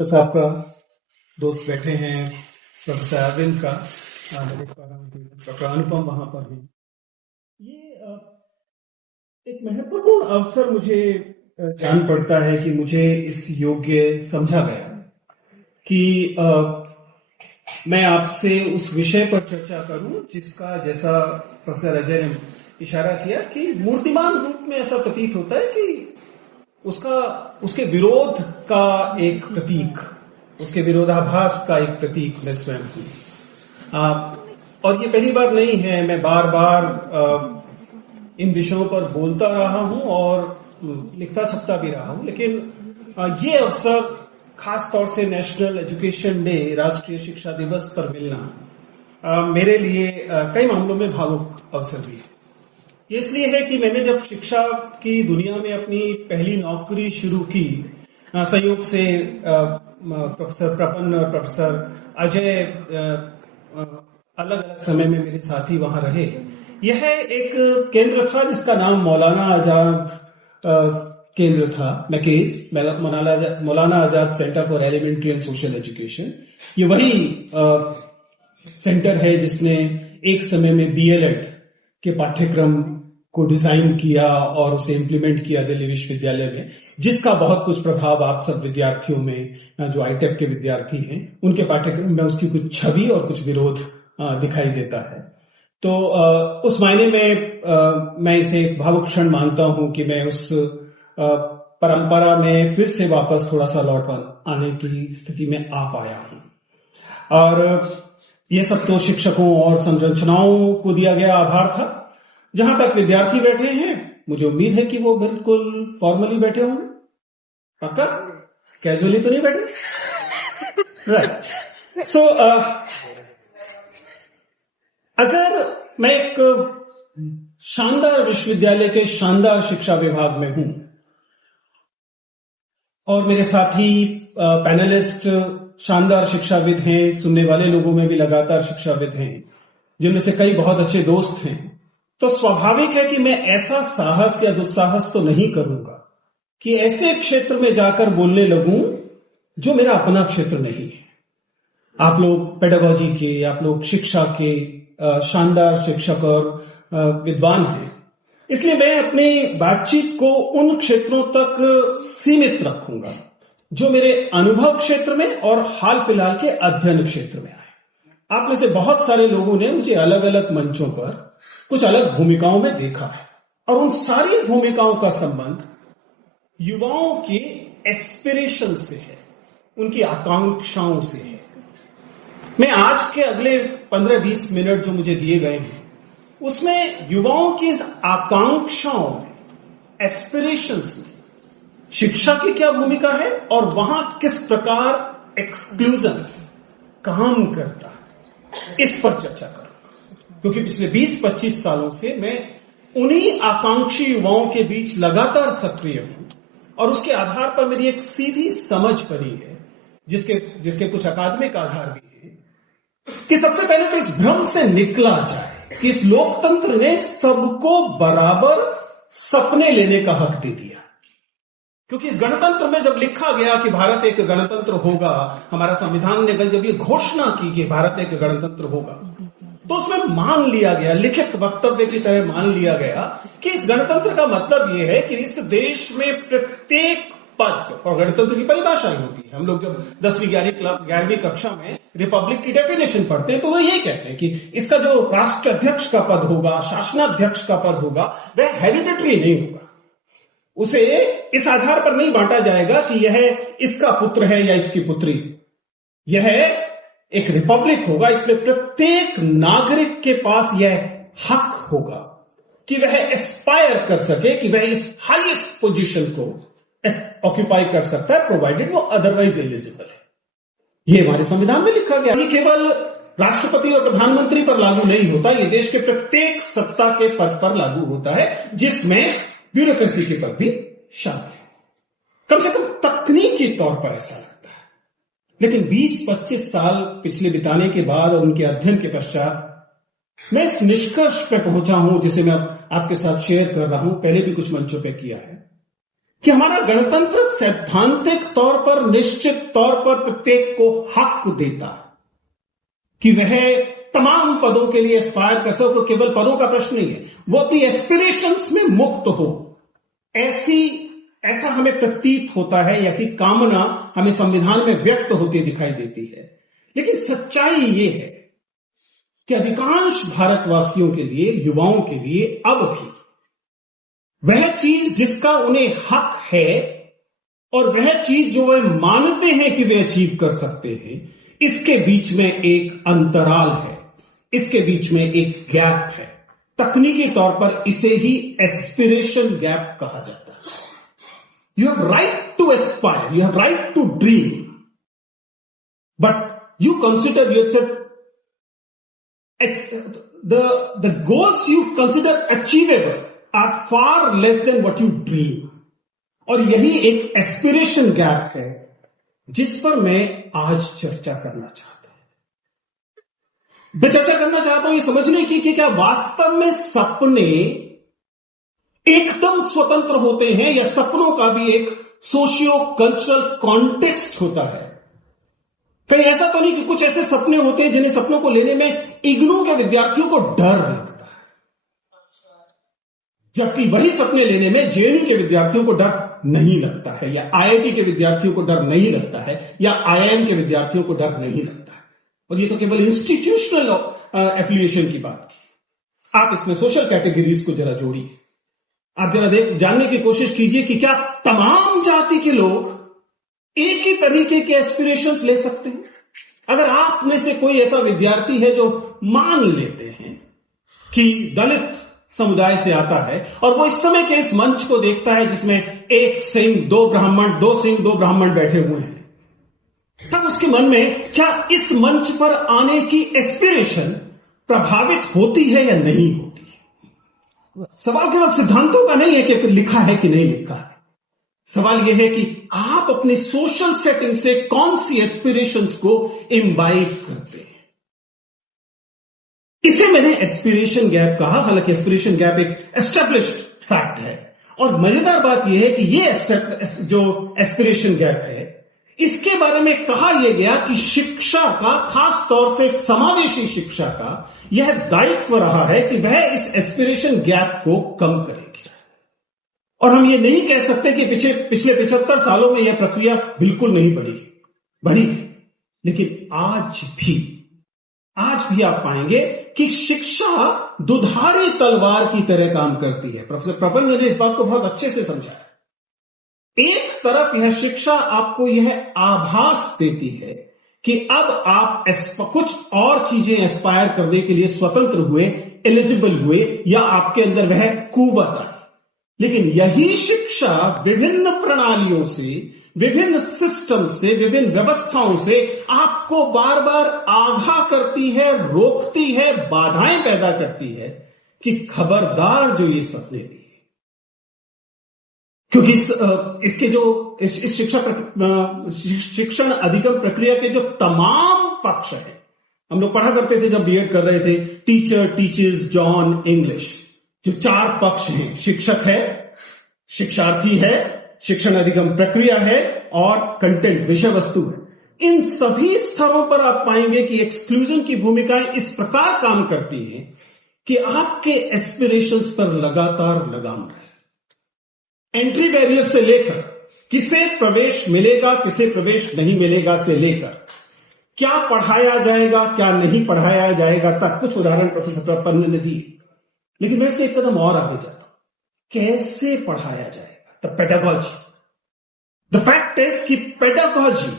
बस आपका दोस्त बैठे हैं प्रोफेसर अरविंद का, मैं देख पा रहा हूँ कि डॉक्टर अनुपम वहां पर हैं। ये एक महत्वपूर्ण अवसर मुझे जान पड़ता है कि मुझे इस योग्य समझा गया कि मैं आपसे उस विषय पर चर्चा करूं जिसका, जैसा प्रोफेसर अजय ने इशारा किया, कि मूर्तिमान रूप में ऐसा प्रतीत होता है कि उसके विरोध का एक प्रतीक, उसके विरोधाभास का एक प्रतीक मैं स्वयं हूं। और ये पहली बार नहीं है, मैं बार बार इन विषयों पर बोलता रहा हूं और लिखता छपता भी रहा हूं, लेकिन ये अवसर खास तौर से नेशनल एजुकेशन डे, राष्ट्रीय शिक्षा दिवस पर मिलना मेरे लिए कई मामलों में भावुक अवसर भी है। ये इसलिए है कि मैंने जब शिक्षा की दुनिया में अपनी पहली नौकरी शुरू की, संयोग से प्रोफेसर प्रपन्न और प्रोफेसर अजय अलग अलग समय में मेरे साथी वहां रहे। यह एक केंद्र था जिसका नाम मौलाना आजाद केंद्र था, मैकेस, Maulana Azad centre for elementary and social education. ये वही सेंटर है जिसने एक समय में बीएलएड के पाठ्यक्रम को डिजाइन किया और उसे इम्प्लीमेंट किया दिल्ली विश्वविद्यालय में, जिसका बहुत कुछ प्रभाव आप सब विद्यार्थियों में, जो आईटेक के विद्यार्थी हैं, उनके पाठ्यक्रम में उसकी कुछ छवि और कुछ विरोध दिखाई देता है। तो उस मायने में मैं इसे एक भावुक क्षण मानता हूं कि मैं उस परंपरा में फिर से वापस थोड़ा सा लौट आने की स्थिति में आ पाया हूं। और ये सब तो शिक्षकों और संरचनाओं को दिया गया आभार था। जहां तक विद्यार्थी बैठे हैं, मुझे उम्मीद है कि वो बिल्कुल फॉर्मली बैठे होंगे। पक्का? कैजुअली तो नहीं बैठे? राइट। सो अगर मैं एक शानदार विश्वविद्यालय के शानदार शिक्षा विभाग में हूं और मेरे साथी पैनलिस्ट शानदार शिक्षाविद हैं, सुनने वाले लोगों में भी लगातार शिक्षाविद हैं, जिनमें से कई बहुत अच्छे दोस्त हैं, तो स्वाभाविक है कि मैं ऐसा साहस या दुस्साहस तो नहीं करूंगा कि ऐसे क्षेत्र में जाकर बोलने लगूं जो मेरा अपना क्षेत्र नहीं है। आप लोग पेडागोजी के, आप लोग शिक्षा के शानदार शिक्षक और विद्वान हैं, इसलिए मैं अपनी बातचीत को उन क्षेत्रों तक सीमित रखूंगा जो मेरे अनुभव क्षेत्र में और हाल फिलहाल के अध्ययन क्षेत्र में आए। आप में से बहुत सारे लोगों ने मुझे अलग अलग मंचों पर कुछ अलग भूमिकाओं में देखा है, और उन सारी भूमिकाओं का संबंध युवाओं के एस्पिरेशन से है, उनकी आकांक्षाओं से है। मैं आज के अगले 15-20 मिनट जो मुझे दिए गए हैं, उसमें युवाओं की आकांक्षाओं में, एस्पिरेशंस में शिक्षा की क्या भूमिका है और वहां किस प्रकार एक्सक्लूजन काम करता है, इस पर चर्चा करूं। क्योंकि पिछले 20-25 सालों से मैं उन्हीं आकांक्षी युवाओं के बीच लगातार सक्रिय हूं, और उसके आधार पर मेरी एक सीधी समझ पड़ी है, जिसके कुछ अकादमिक आधार भी है, कि सबसे पहले तो इस भ्रम से निकला जाए कि इस लोकतंत्र ने सबको बराबर सपने लेने का हक दे दिया। क्योंकि इस गणतंत्र में जब लिखा गया कि भारत एक गणतंत्र होगा, हमारा संविधान ने जब ये घोषणा की कि भारत एक गणतंत्र होगा, तो उसमें मान लिया गया, लिखित वक्तव्य की तरह मान लिया गया कि इस गणतंत्र का मतलब यह है कि इस देश में प्रत्येक पद, और गणतंत्र की परिभाषा ही होती है, हम लोग जब 10वीं 11वीं कक्षा में रिपब्लिक की डेफिनेशन पढ़ते हैं तो वो ये कहते हैं कि इसका जो राष्ट्राध्यक्ष का पद होगा, शासनाध्यक्ष का पद होगा, वह हेरिडिटरी नहीं होगा। उसे इस आधार पर नहीं बांटा जाएगा कि यह इसका पुत्र है या इसकी पुत्री। यह एक रिपब्लिक होगा, इसलिए प्रत्येक नागरिक के पास यह हक होगा कि वह एस्पायर कर सके, कि वह इस हाईएस्ट पोजीशन को ऑक्यूपाई कर सकता है, प्रोवाइडेड वो अदरवाइज एलिजिबल है। ये हमारे संविधान में लिखा गया। ये केवल राष्ट्रपति और प्रधानमंत्री पर लागू नहीं होता, ये देश के प्रत्येक सत्ता के पद पर लागू होता है, जिसमें ब्यूरोक्रेसी के पद भी शामिल है। कम से कम तकनीकी तौर पर ऐसा लगता है, लेकिन 20-25 साल पिछले बिताने के बाद और उनके अध्ययन के पश्चात मैं इस निष्कर्ष पर पहुंचा हूं, जिसे मैं आपके साथ शेयर कर रहा हूं, पहले भी कुछ मंचों पे किया है, कि हमारा गणतंत्र सैद्धांतिक तौर पर निश्चित तौर पर प्रत्येक को हक देता कि वह तमाम पदों के लिए एस्पायर कर सके। तो केवल पदों का प्रश्न नहीं है, वो अपनी एस्पिरेशंस में मुक्त हो, ऐसा हमें प्रतीत होता है, ऐसी कामना हमें संविधान में व्यक्त होती दिखाई देती है। लेकिन सच्चाई यह है कि अधिकांश भारतवासियों के लिए, युवाओं के लिए अब भी वह चीज जिसका उन्हें हक है और वह चीज जो वे मानते हैं कि वे अचीव कर सकते हैं, इसके बीच में एक अंतराल है, इसके बीच में एक गैप है। तकनीकी तौर पर इसे ही एस्पिरेशन गैप कहा जाता है। You have right to aspire, you have right to dream, but you consider yourself, the goals you consider achievable are far less than what you dream. और यही एक एस्पिरेशन गैप है जिस पर मैं आज चर्चा करना चाहता हूं। मैं चर्चा करना चाहता हूं ये समझने की कि क्या वास्तव में सपने एकदम स्वतंत्र होते हैं या सपनों का भी एक सोशियो कल्चरल कॉन्टेक्स्ट होता है। कहीं ऐसा तो नहीं कि कुछ ऐसे सपने होते हैं जिन्हें सपनों को लेने में इग्नू के विद्यार्थियों को डर लगता है, जबकि वही सपने लेने में जेएनयू के विद्यार्थियों को डर नहीं लगता है, या आईआईटी के विद्यार्थियों को डर नहीं लगता है, या आईआईएम के विद्यार्थियों को डर नहीं लगता है। और ये तो केवल इंस्टीट्यूशनल एफिलिएशन की बात की। आप इसमें सोशल कैटेगरीज को जरा जोड़िए, आप जरा जानने की कोशिश कीजिए कि क्या तमाम जाति के लोग एक ही तरीके के एस्पिरेशंस ले सकते हैं। अगर आप में से कोई ऐसा विद्यार्थी है जो मान लेते हैं कि दलित समुदाय से आता है और वो इस समय के इस मंच को देखता है जिसमें एक सिंह दो ब्राह्मण, दो सिंह दो ब्राह्मण बैठे हुए हैं, तब उसके मन में क्या इस मंच पर आने की एस्पिरेशन प्रभावित होती है या नहीं होती है। सवाल केवल सिद्धांतों का नहीं है कि लिखा है कि नहीं लिखा है, सवाल यह है कि आप अपने सोशल सेटिंग से कौन सी एस्पिरेशंस को इम्बाइब करते हैं। इसे मैंने एस्पिरेशन गैप कहा, हालांकि एस्पिरेशन गैप एक एस्टेब्लिश्ड फैक्ट है। और मजेदार बात यह है कि ये जो एस्पिरेशन गैप है, इसके बारे में कहा यह गया कि शिक्षा का, खास तौर से समावेशी शिक्षा का, यह दायित्व रहा है कि वह इस एस्पिरेशन गैप को कम करेगी। और हम ये नहीं कह सकते कि पिछले 75 सालों में यह प्रक्रिया बिल्कुल नहीं बढ़ी, लेकिन आज भी आप पाएंगे कि शिक्षा दुधारी तलवार की तरह काम करती है। प्रोफेसर प्रबल ने इस बात को बहुत अच्छे से समझाया। एक तरफ यह शिक्षा आपको यह आभास देती है कि अब आप कुछ और चीजें एस्पायर करने के लिए स्वतंत्र हुए, एलिजिबल हुए, या आपके अंदर वह कुव्वत आई। लेकिन यही शिक्षा विभिन्न प्रणालियों से, विभिन्न सिस्टम से, विभिन्न व्यवस्थाओं से आपको बार बार आगाह करती है, रोकती है, बाधाएं पैदा करती है कि खबरदार जो ये सपने दिए। क्योंकि इसके जो इस शिक्षण अधिगम प्रक्रिया के जो तमाम पक्ष है, हम लोग पढ़ा करते थे जब बीएड कर रहे थे, टीचर टीचर्स जॉन इंग्लिश, जो 4 पक्ष हैं, शिक्षक है, शिक्षार्थी है, शिक्षण अधिगम प्रक्रिया है, और कंटेंट, विषय वस्तु है। इन सभी स्तरों पर आप पाएंगे कि एक्सक्लूजन की भूमिकाएं इस प्रकार काम करती हैं कि आपके एस्पिरेशंस पर लगातार लगाम रहे। एंट्री बैरियर से लेकर किसे प्रवेश मिलेगा, किसे प्रवेश नहीं मिलेगा से लेकर क्या पढ़ाया जाएगा, क्या नहीं पढ़ाया जाएगा तक कुछ उदाहरण प्रोफेसर प्रपन्न ने दिए। लेकिन मैं इससे एक कदम और आगे जाता हूं, कैसे पढ़ाया जाएगा, the pedagogy. The fact is कि पेडागॉजी,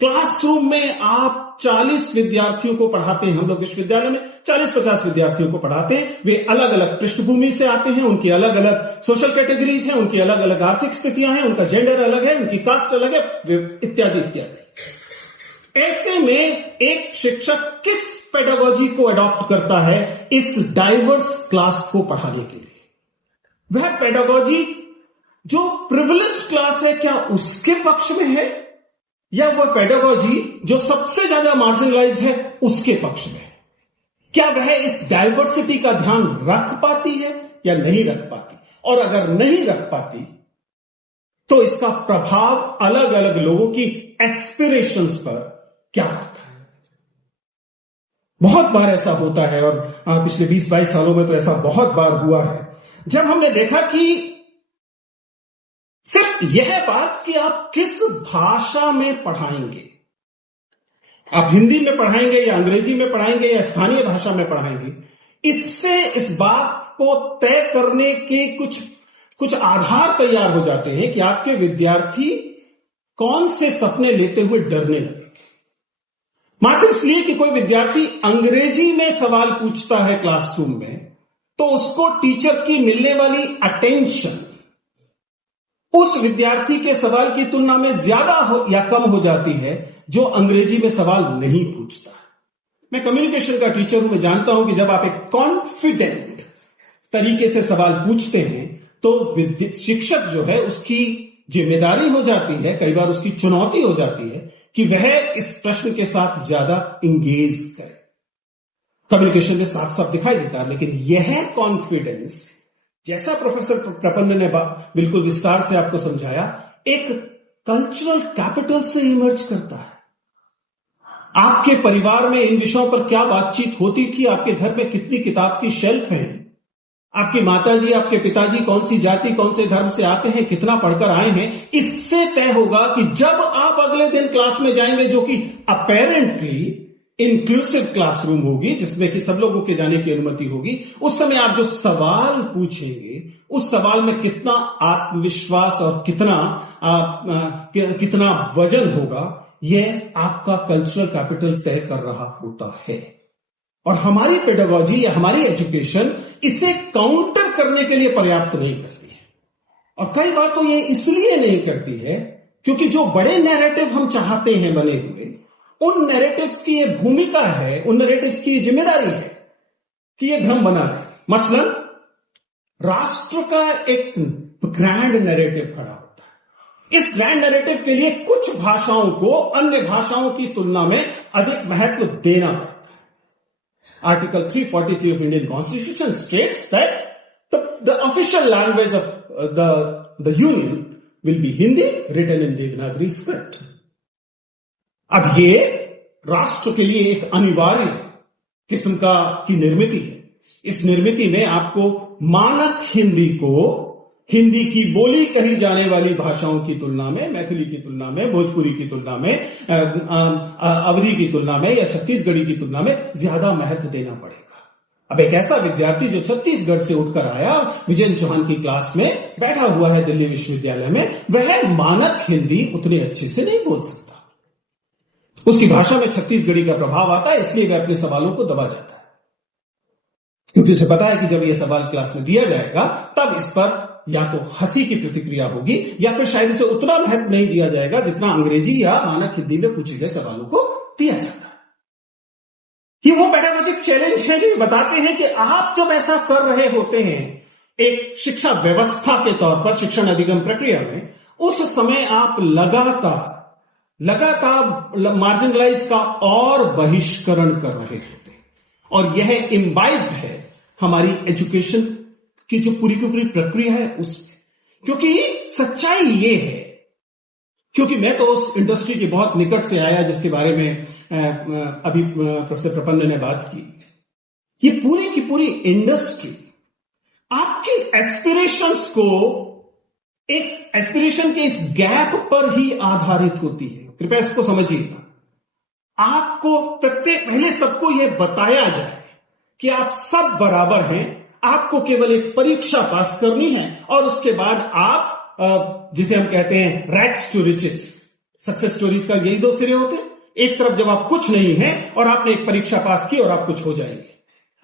क्लासरूम में आप 40 विद्यार्थियों को पढ़ाते हैं, हम लोग विश्वविद्यालय में 40-50 विद्यार्थियों को पढ़ाते हैं, वे अलग अलग पृष्ठभूमि से आते हैं, उनकी अलग अलग सोशल कैटेगरीज हैं, उनकी अलग अलग आर्थिक स्थितियां हैं, उनका जेंडर अलग है, उनकी कास्ट अलग है, इत्यादि इत्यादि। ऐसे में एक शिक्षक किस पेडागॉजी को अडॉप्ट करता है इस डाइवर्स क्लास को पढ़ाने के लिए? वह पेडागॉजी जो प्रिविलेज्ड क्लास है, क्या उसके पक्ष में है, या वह पेडागॉजी जो सबसे ज्यादा मार्जिनलाइज है उसके पक्ष में है? क्या वह इस डाइवर्सिटी का ध्यान रख पाती है या नहीं रख पाती? और अगर नहीं रख पाती तो इसका प्रभाव अलग अलग लोगों की एस्पिरेशंस पर क्या होता है। बहुत बार ऐसा होता है और पिछले 20-22 सालों में तो ऐसा बहुत बार हुआ है, जब हमने देखा कि सिर्फ यह बात कि आप किस भाषा में पढ़ाएंगे, आप हिंदी में पढ़ाएंगे या अंग्रेजी में पढ़ाएंगे या स्थानीय भाषा में पढ़ाएंगे, इससे इस बात को तय करने के कुछ आधार तैयार हो जाते हैं कि आपके विद्यार्थी कौन से सपने लेते हुए डरने लगेंगे। मात्र इसलिए कि कोई विद्यार्थी अंग्रेजी में सवाल पूछता है क्लासरूम में, तो उसको टीचर की मिलने वाली अटेंशन उस विद्यार्थी के सवाल की तुलना में ज्यादा हो या कम हो जाती है जो अंग्रेजी में सवाल नहीं पूछता। मैं कम्युनिकेशन का टीचर हूं, मैं जानता हूं कि जब आप एक कॉन्फिडेंट तरीके से सवाल पूछते हैं तो शिक्षक जो है उसकी जिम्मेदारी हो जाती है, कई बार उसकी चुनौती हो जाती है कि वह इस प्रश्न के साथ ज्यादा इंगेज करे। कम्युनिकेशन में साफ साफ दिखाई देता है, लेकिन यह कॉन्फिडेंस, जैसा प्रोफेसर प्रपन्न ने बिल्कुल विस्तार से आपको समझाया, एक कल्चरल कैपिटल से इमर्ज करता है। आपके परिवार में इन विषयों पर क्या बातचीत होती थी, आपके घर में कितनी किताब की शेल्फ है, आपकी माताजी आपके पिताजी कौन सी जाति कौन से धर्म से आते हैं, कितना पढ़कर आए हैं, इससे तय होगा कि जब आप अगले दिन क्लास में जाएंगे, जो कि अपेरेंटली इंक्लूसिव क्लासरूम होगी जिसमें कि सब लोगों के जाने की अनुमति होगी, उस समय आप जो सवाल पूछेंगे उस सवाल में कितना आत्मविश्वास और कितना वजन होगा, यह आपका कल्चरल कैपिटल तय कर रहा होता है। और हमारी पेडागॉजी या हमारी एजुकेशन इसे काउंटर करने के लिए पर्याप्त नहीं करती है। और कई बार तो ये इसलिए नहीं करती है क्योंकि जो बड़े नैरेटिव हम चाहते हैं बने हुए, उन नैरेटिव्स की ये भूमिका है, उन नैरेटिव्स की जिम्मेदारी है कि ये भ्रम बना रहे। मसलन राष्ट्र का एक ग्रैंड नैरेटिव खड़ा होता है। इस ग्रैंड नैरेटिव के लिए कुछ भाषाओं को अन्य भाषाओं की तुलना में अधिक महत्व देना पड़ता है। Article 343 of Indian Constitution states that the official language of the Union will be Hindi, written in Devanagari script. अब ये राष्ट्र के लिए एक अनिवार्य किस्म की निर्मिति है। इस निर्मिति में आपको मानक हिंदी की बोली कही जाने वाली भाषाओं की तुलना में, मैथिली की तुलना में, भोजपुरी की तुलना में, अवधी की तुलना में या छत्तीसगढ़ी की तुलना में ज्यादा महत्व देना पड़ेगा। अब एक ऐसा विद्यार्थी जो छत्तीसगढ़ से उठकर आया, विजयन चौहान की क्लास में बैठा हुआ है दिल्ली विश्वविद्यालय में, वह मानक हिंदी उतने अच्छे से नहीं बोल सकता। उसकी भाषा में छत्तीसगढ़ी का प्रभाव आता है, इसलिए वह अपने सवालों को दबा जाता है, क्योंकि उसे पता है कि जब यह सवाल क्लास में दिया जाएगा तब इस पर या तो हंसी की प्रतिक्रिया होगी या फिर शायद इसे उतना महत्व नहीं दिया जाएगा जितना अंग्रेजी या मानक हिंदी में पूछे गए सवालों को दिया जाता है। कि वो पेडागॉजिक चैलेंज है जो बताते हैं कि आप जब ऐसा कर रहे होते हैं एक शिक्षा व्यवस्था के तौर पर, शिक्षण अधिगम प्रक्रिया में, उस समय आप लगातार मार्जिनलाइज का और बहिष्करण कर रहे होते हैं। और यह इम्बाइब्ड है हमारी एजुकेशन की जो पूरी की पूरी प्रक्रिया है उसमें। क्योंकि सच्चाई ये है, क्योंकि मैं तो उस इंडस्ट्री के बहुत निकट से आया जिसके बारे में अभी प्रोफेसर प्रपन्न ने बात की। ये पूरी की पूरी इंडस्ट्री आपकी एस्पिरेशंस को, एक एस्पिरेशन के इस गैप पर ही आधारित होती है। कृपया इसको समझिएगा। आपको पहले सबको यह बताया जाए कि आप सब बराबर हैं, आपको केवल एक परीक्षा पास करनी है और उसके बाद आप जिसे हम कहते हैं rags to riches, success stories का यही दो सिरे होते हैं। एक तरफ जब आप कुछ नहीं है और आपने एक परीक्षा पास की और आप कुछ हो जाएंगे,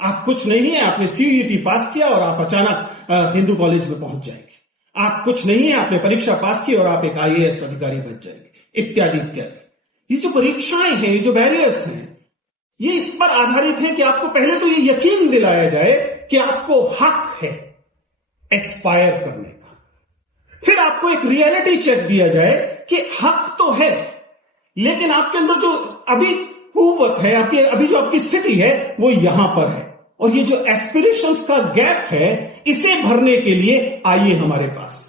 आप कुछ नहीं है, आपने सीईटी पास किया और आप अचानक हिंदू कॉलेज में पहुंच जाएंगे, आप कुछ नहीं है, आपने परीक्षा पास की और आप एक आईएएस अधिकारी बन जाएंगे, इत्यादि इत्यादि। ये जो परीक्षाएं हैं, ये जो बैरियर्स हैं, ये इस पर आधारित है कि आपको पहले तो ये यकीन दिलाया जाए कि आपको हक है एस्पायर करने का, फिर आपको एक रियलिटी चेक दिया जाए कि हक तो है, लेकिन आपके अंदर जो अभी कुव्वत है, अभी जो आपकी स्थिति है वो यहां पर है, और ये जो एस्पिरेशंस का गैप है इसे भरने के लिए आइए हमारे पास।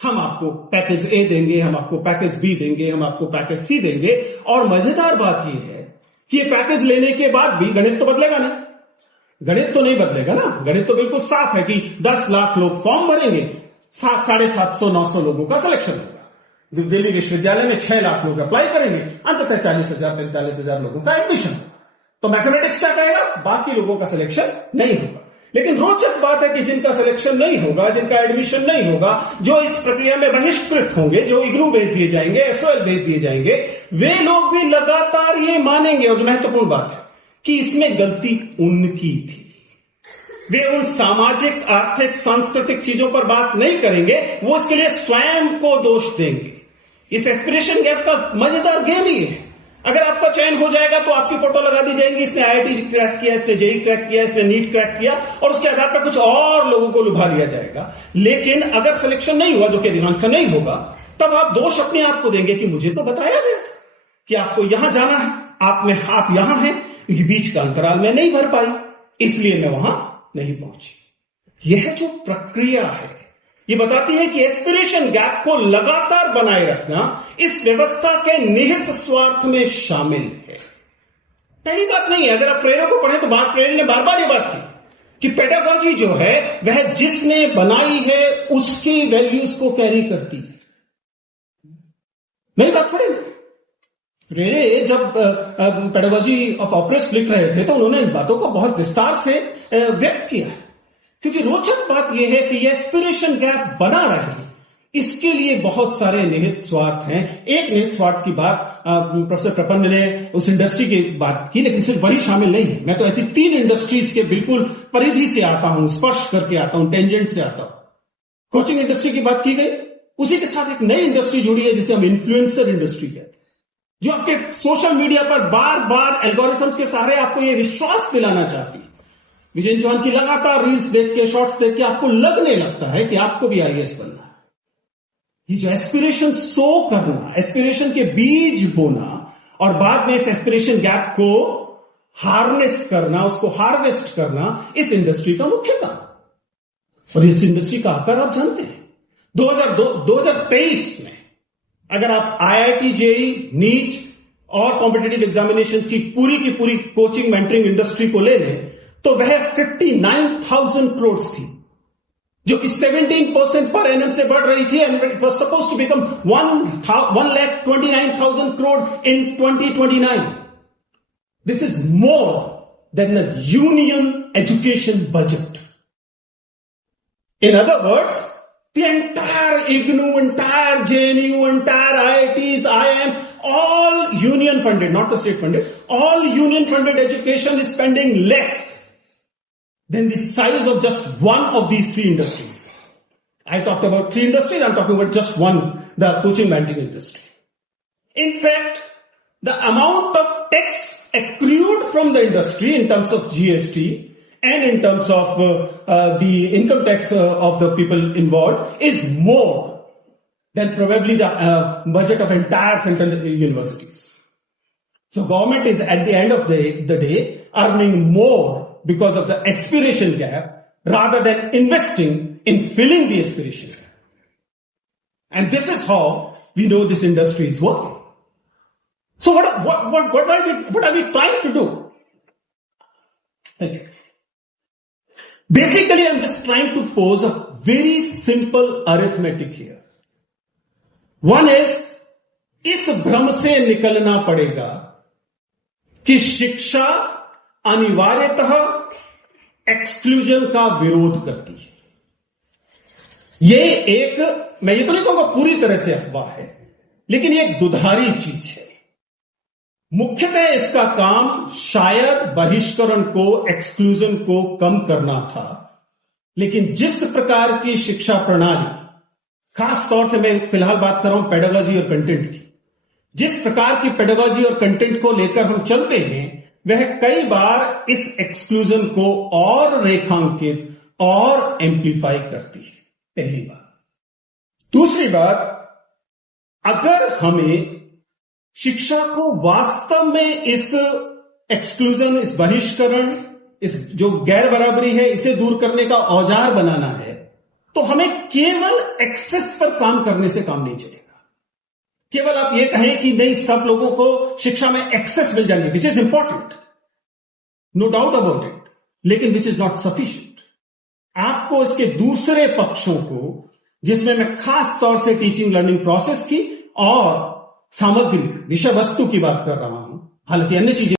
हम आपको पैकेज ए देंगे, हम आपको पैकेज बी देंगे, हम आपको पैकेज सी देंगे। और मजेदार बात यह है कि ये पैकेज लेने के बाद भी गणित तो बदलेगा नहीं, गणित तो नहीं बदलेगा ना। गणित तो बिल्कुल साफ है कि 10 लाख लोग फॉर्म भरेंगे, 750-900 लोगों का सिलेक्शन होगा। दिल्ली विश्वविद्यालय में 6 लाख लोग अप्लाई करेंगे, अंततः 40,000-45,000 लोगों का एडमिशन। तो मैथमेटिक्स क्या कहेगा? बाकी लोगों का सिलेक्शन नहीं होगा। लेकिन रोचक बात है कि जिनका सिलेक्शन नहीं होगा, जिनका एडमिशन नहीं होगा, जो इस प्रक्रिया में बहिष्कृत होंगे, जो इग्नू भेज दिए जाएंगे, एसओएल भेज दिए जाएंगे, वे लोग भी लगातार ये मानेंगे, और महत्वपूर्ण बात है कि इसमें गलती उनकी थी। वे उन सामाजिक, आर्थिक, सांस्कृतिक चीजों पर बात नहीं करेंगे, वो इसके लिए स्वयं को दोष देंगे। इस एस्पिरेशन गैप का मजेदार गेम ही है। अगर आपका चयन हो जाएगा तो आपकी फोटो लगा दी जाएगी, इसने आईआईटी क्रैक किया, इसने जेई क्रैक किया, इसने नीट क्रैक किया, और उसके आधार पर कुछ और लोगों को लुभा दिया जाएगा। लेकिन अगर सिलेक्शन नहीं हुआ, जो कि अधिकांश का नहीं होगा, तब आप दोष अपने आप को देंगे कि मुझे तो बताया गया था कि आपको यहां जाना है, आप यहां हैं, बीच का अंतराल में नहीं भर पाई, इसलिए मैं वहां नहीं पहुंची। यह जो प्रक्रिया है, ये बताती है कि एस्पिरेशन गैप को लगातार बनाए रखना इस व्यवस्था के निहित स्वार्थ में शामिल है। पहली बात नहीं है। अगर आप फ्रेरो को पढ़ें तो फ्रेरो ने बार बार ये बात की कि पेडागॉजी जो है वह जिसने बनाई है उसकी वैल्यूज को कैरी करती है। मेरी बात पढ़े, फ्रेरे जब पेडागॉजी ऑफ ऑपरेस्ट लिख रहे थे तो उन्होंने इन बातों को बहुत विस्तार से व्यक्त किया है, क्योंकि रोचक बात यह है कि यह एस्पिरेशन गैप बना रहे, इसके लिए बहुत सारे निहित स्वार्थ हैं। एक निहित स्वार्थ की बात प्रोफेसर प्रपन्न ने उस इंडस्ट्री की बात की, लेकिन सिर्फ वही शामिल नहीं है। मैं तो ऐसी 3 इंडस्ट्रीज के बिल्कुल परिधि से आता हूं, स्पर्श करके आता हूं, टेंजेंट से आता हूं। कोचिंग इंडस्ट्री की बात की गई, उसी के साथ एक नई इंडस्ट्री जुड़ी है जिसे हम इन्फ्लुएंसर इंडस्ट्री कहते हैं, जो आपके सोशल मीडिया पर बार बार एल्गोरिथम्स के सहारे आपको यह विश्वास दिलाना चाहती है। विजय चौहान की लगातार रील्स देख के, शॉर्ट्स देख के आपको लगने लगता है कि आपको भी आईएएस बनना है। ये जो एस्पिरेशन सो करना, एस्पिरेशन के बीज बोना और बाद में इस एस्पिरेशन गैप को हार्नेस करना, उसको हार्वेस्ट करना, इस इंडस्ट्री का मुख्य काम। और इस इंडस्ट्री का आकार आप जानते हैं। 2023 में अगर आप आईआईटी, जेईई, नीट और कॉम्पिटिटिव एग्जामिनेशंस की पूरी कोचिंग मेंटरिंग इंडस्ट्री को ले लें तो वह 59,000 करोड़ थी, जो कि 17% पर एनएम से बढ़ रही थी, and it was supposed to become 1,29,000 crore in 2029। This is more than the union education budget. In other words, the entire IGNOU, entire JNU, entire IITs, IIM, all union funded, not the state funded, all union funded education is spending less than the size of just one of these 3 industries. I talked about 3 industries, I'm talking about just one, the coaching mentoring industry. In fact, the amount of tax accrued from the industry in terms of GST and in terms of the income tax of the people involved is more than probably the budget of entire central universities. So government is at the end of the day earning more because of the aspiration gap rather than investing in filling the aspiration gap. And this is how we know this industry is working. So what are we trying to do? Thank you. Basically, I'm just trying to pose a very simple arithmetic here. One is, इस भ्रम से निकलना पड़ेगा कि शिक्षा अनिवार्यतः exclusion का विरोध करती है। ये एक, मैं ये तो नहीं कहूंगा पूरी तरह से अफवाह है, लेकिन ये एक दुधारी चीज है। मुख्यतः इसका काम शायद बहिष्करण को, एक्सक्लूजन को कम करना था, लेकिन जिस प्रकार की शिक्षा प्रणाली, खास तौर से मैं फिलहाल बात कर रहा हूं पेडागॉजी और कंटेंट की, जिस प्रकार की पेडागॉजी और कंटेंट को लेकर हम चलते हैं, वह कई बार इस एक्सक्लूजन को और रेखांकित और एम्प्लीफाई करती है। पहली बात। दूसरी बात, अगर हमें शिक्षा को वास्तव में इस एक्सक्लूजन, इस बहिष्करण, इस जो गैर बराबरी है, इसे दूर करने का औजार बनाना है, तो हमें केवल एक्सेस पर काम करने से काम नहीं चलेगा। केवल आप ये कहें कि नहीं सब लोगों को शिक्षा में एक्सेस मिल जाएगी, which is important, no doubt about it, लेकिन विच इज नॉट सफिशिएंट। आपको इसके दूसरे पक्षों को, जिसमें मैं खास तौर से टीचिंग लर्निंग प्रोसेस की और सामग्री विषय वस्तु की बात कर रहा हूं, हालांकि अन्य चीजें